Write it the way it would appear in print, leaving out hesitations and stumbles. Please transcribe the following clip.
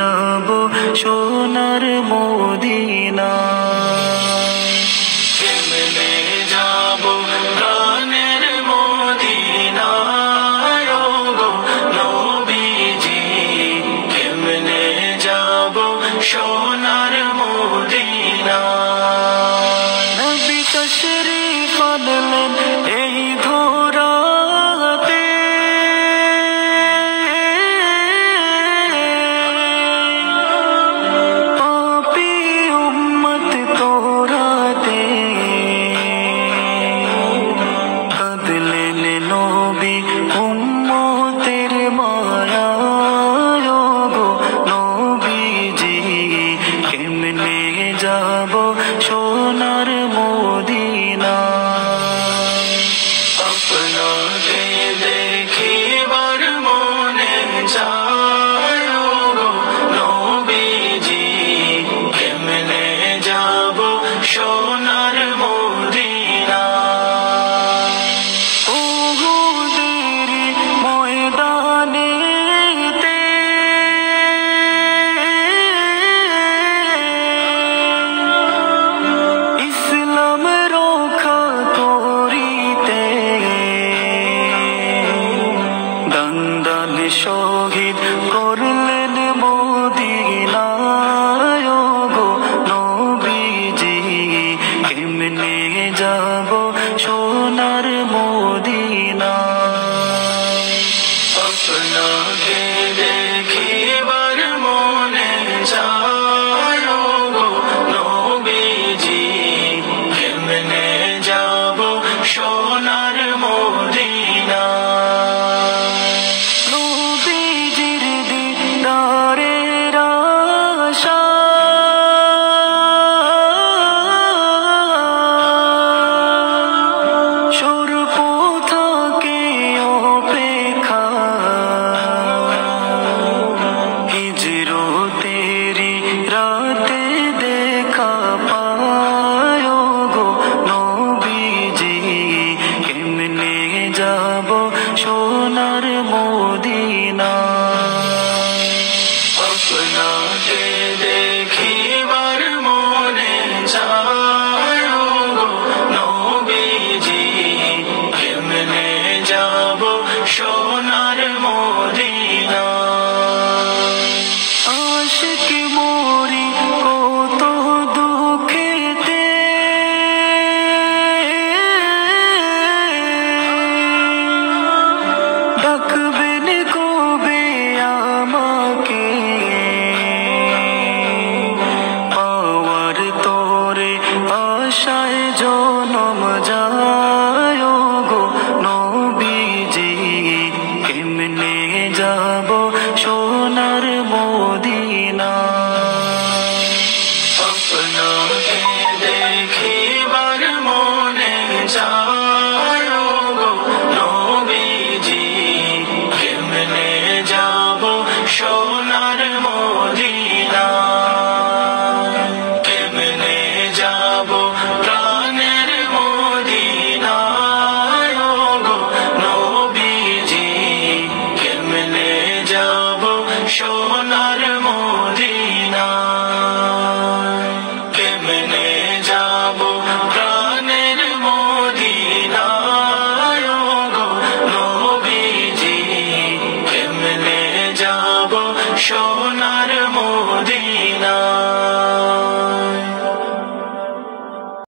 যাব সোনার মদিনা। কেমনে যাব প্রাণের মদিনায় গো নবীজি, কেমনে যাব সোনার মদিনা। নবী তশরীফ আনলেন এই ধরাতে, পাপী উম্মত তোরাতে, কাঁদলেন নবী উম্মতের মায়ায় গো নবীজি, কেমনে যাব সোনার মদিনা। আপনাকে দেখিবার মনে চায় গো নবীজি, কেমনে যাব সোনার মদিনা। উহুদের ময়দানেতে ইসলাম রক্ষা করিতে, দান্দান শহীদ করলেন মদিনায় গো নবীজি, কেমনে যাব সোনার মদিনা। আপনাকে দেখিবার মনে চায় গো নবীজি, কেমনে যাব সোনার মদিনা। নবীজির দিদারের আশা, স্বর্প থাকে অপেক্ষা, হিজরতেরি রাতে দেখা পায় গো নবীজি, কেমনে যাব সোনার মদিনা। আপনাকে দেখিবার মনে চায় গো নবীজি, কেমনে যাব সোনার মদিনা। আশিক মরি কত দুঃখেতে, ডাকবেন কবে আমাকে, পাওয়ার তোরে আশায় জনম যায় গো নবীজি, কেমনে যাব সোনার মদিনা। আপনাকে দেখিবার মনে চায় গো নবীজি, কেমনে যাব সোনার